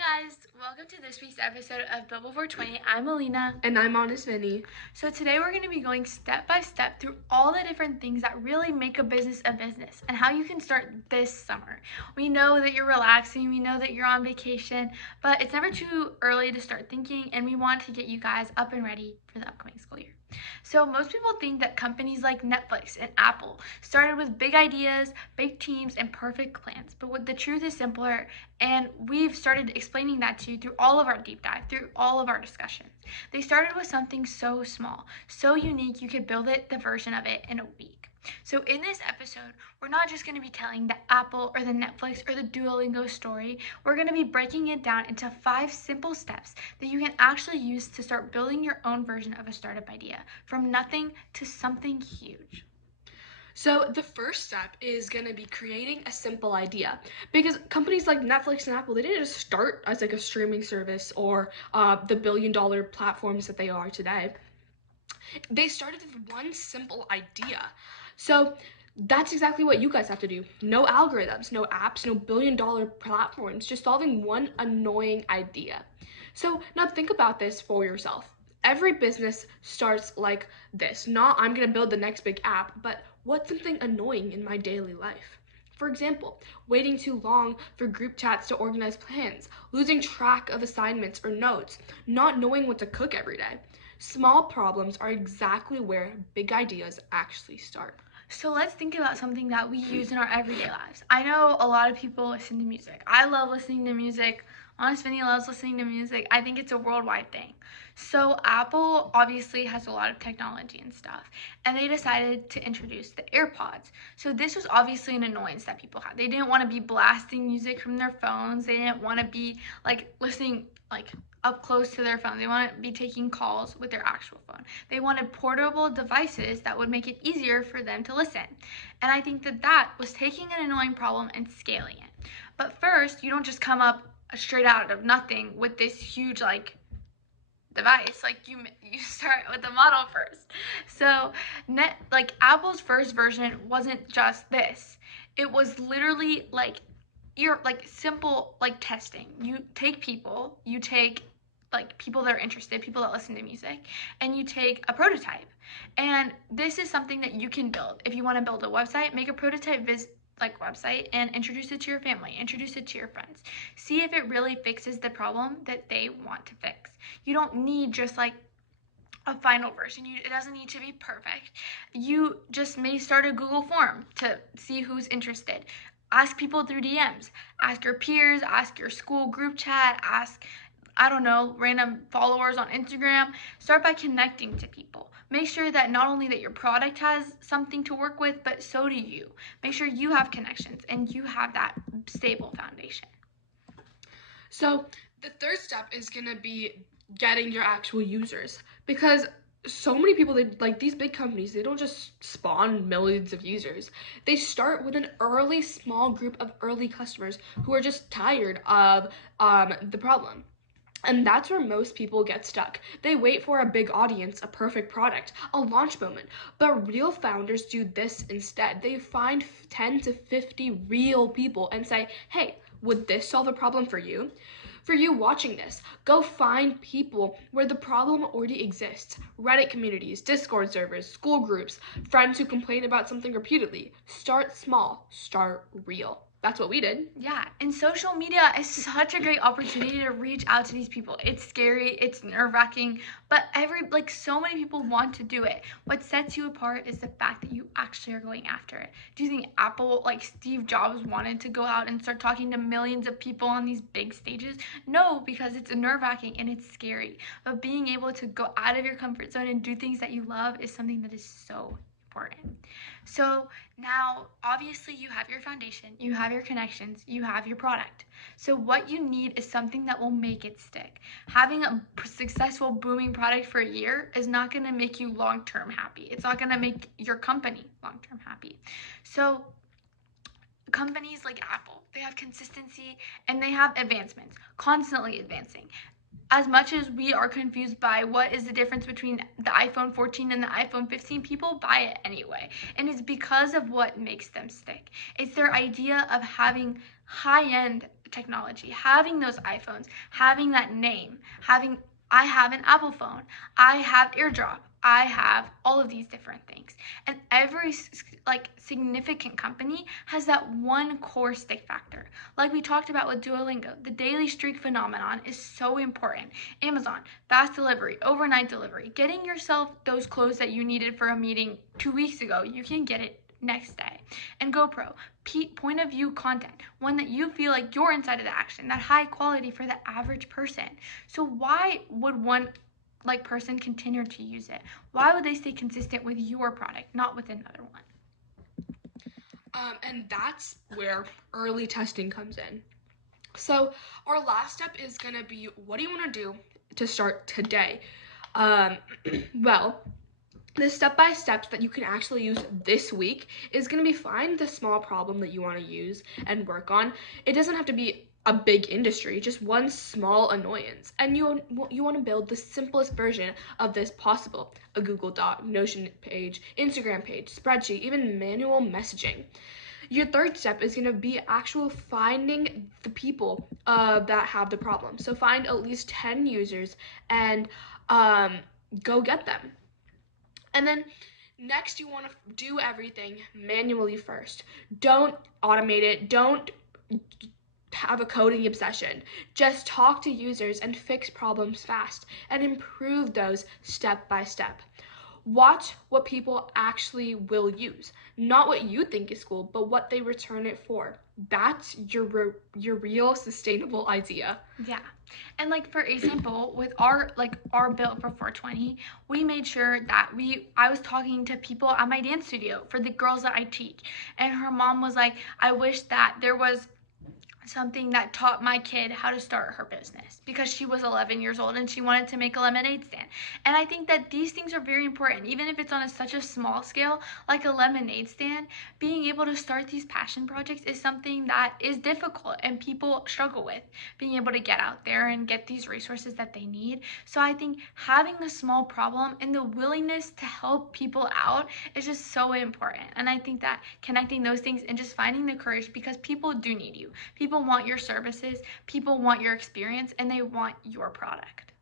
guys, welcome to this week's episode of Bubble 420. I'm Alina. And I'm Honest Vinny. So today we're going to be going step by step through all the different things that really make a business and how you can start this summer. We know that you're relaxing, we know that you're on vacation, but it's never too early to start thinking, and we want to get you guys up and ready for the upcoming school year. So most people think that companies like Netflix and Apple started with big ideas, big teams, and perfect plans. But what the truth is simpler, and we've started explaining that to you through all of our deep dive, through all of our discussions. They started with something so small, so unique, you could build the version of it in a week. So in this episode, we're not just going to be telling the Apple or the Netflix or the Duolingo story. We're going to be breaking it down into 5 simple steps that you can actually use to start building your own version of a startup idea, from nothing to something huge. So the first step is going to be creating a simple idea, because companies like Netflix and Apple, they didn't just start as like a streaming service or the billion-dollar platforms that they are today. They started with one simple idea. So that's exactly what you guys have to do. No algorithms, no apps, no billion-dollar platforms, just solving one annoying idea. So now think about this for yourself. Every business starts like this. Not I'm going to build the next big app, but what's something annoying in my daily life? For example, waiting too long for group chats to organize plans, losing track of assignments or notes, not knowing what to cook every day. Small problems are exactly where big ideas actually start. So let's think about something that we use in our everyday lives. I know a lot of people listen to music. I love listening to music. Honest Vinny loves listening to music. I think it's a worldwide thing. So Apple obviously has a lot of technology and stuff, and they decided to introduce the AirPods. So this was obviously an annoyance that people had. They didn't want to be blasting music from their phones. They didn't want to be listening up close to their phone. They want to be taking calls with their actual phone. They wanted portable devices that would make it easier for them to listen. And I think that was taking an annoying problem and scaling it. But first, you don't just come up straight out of nothing with this huge device. You start with the model first. So Apple's first version wasn't just this. It was literally simple testing. You take people that are interested, people that listen to music, and you take a prototype. And this is something that you can build. If you want to build a website, make a prototype website and introduce it to your family, introduce it to your friends. See if it really fixes the problem that they want to fix. You don't need just a final version. It doesn't need to be perfect. You just may start a Google form to see who's interested. Ask people through DMs. Ask your peers, ask your school group chat, ask random followers on Instagram. Start by connecting to people. Make sure that not only that your product has something to work with, but so do you. Make sure you have connections and you have that stable foundation. So the third step is going to be getting your actual users, because so many people, these big companies, they don't just spawn millions of users. They start with an early small group of early customers who are just tired of the problem. And that's where most people get stuck. They wait for a big audience, a perfect product, a launch moment. But real founders do this instead. They find 10 to 50 real people and say, hey, would this solve a problem for you? For you watching this, go find people where the problem already exists. Reddit communities, Discord servers, school groups, friends who complain about something repeatedly. Start small, start real. That's what we did. Yeah, and social media is such a great opportunity to reach out to these people. It's scary, it's nerve-wracking, but so many people want to do it. What sets you apart is the fact that you actually are going after it. Do you think Apple, Steve Jobs, wanted to go out and start talking to millions of people on these big stages? No, because it's nerve-wracking and it's scary. But being able to go out of your comfort zone and do things that you love is something that is so important. So now, obviously, you have your foundation, you have your connections, you have your product. So what you need is something that will make it stick. Having a successful, booming product for a year is not going to make you long-term happy. It's not going to make your company long-term happy. So companies like Apple, they have consistency and they have advancements, constantly advancing. As much as we are confused by what is the difference between the iPhone 14 and the iPhone 15, people buy it anyway. And it's because of what makes them stick. It's their idea of having high-end technology, having those iPhones, having that name, having I have an Apple phone, I have AirDrop, I have all of these different things. And every significant company has that one core stick factor. Like we talked about with Duolingo, the daily streak phenomenon is so important. Amazon, fast delivery, overnight delivery, getting yourself those clothes that you needed for a meeting 2 weeks ago, you can get it next day. And GoPro, point of view content, one that you feel like you're inside of the action, that high quality for the average person. So why would one person continue to use it? Why would they stay consistent with your product, not with another one? And that's where early testing comes in. So our last step is gonna be, what do you want to do to start today? Well, the step-by-steps that you can actually use this week is going to be, find the small problem that you want to use and work on. It doesn't have to be a big industry, just one small annoyance. And you want to build the simplest version of this possible. A Google Doc, Notion page, Instagram page, spreadsheet, even manual messaging. Your third step is going to be finding the people that have the problem. So find at least 10 users and go get them. And then next, you want to do everything manually first. Don't automate it. Don't have a coding obsession. Just talk to users and fix problems fast and improve those step by step. Watch what people actually will use. Not what you think is cool, but what they return it for. That's your real sustainable idea. Yeah. And for example, with our build for 420, we made sure that I was talking to people at my dance studio for the girls that I teach. And her mom was like, I wish that there was something that taught my kid how to start her business, because she was 11 years old and she wanted to make a lemonade stand. And I think that these things are very important, even if it's on such a small scale like a lemonade stand. Being able to start these passion projects is something that is difficult and people struggle with being able to get out there and get these resources that they need. So I think having a small problem and the willingness to help people out is just so important. And I think that connecting those things and just finding the courage, because people do need you. People want your services, people want your experience, and they want your product.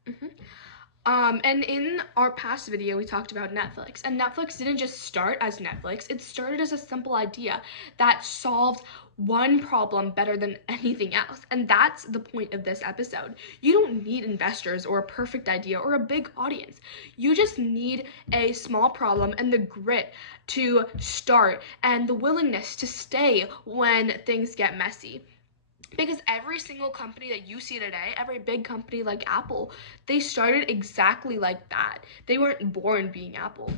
And in our past video, we talked about Netflix. And Netflix didn't just start as Netflix. It started as a simple idea that solved one problem better than anything else. And that's the point of this episode. You don't need investors or a perfect idea or a big audience. You just need a small problem and the grit to start and the willingness to stay when things get messy. Because every single company that you see today, every big company like Apple, they started exactly like that. They weren't born being Apple.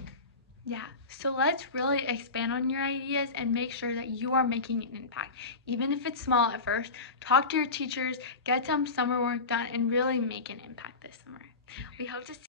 Yeah, so let's really expand on your ideas and make sure that you are making an impact. Even if it's small at first, talk to your teachers, get some summer work done, and really make an impact this summer. We hope to see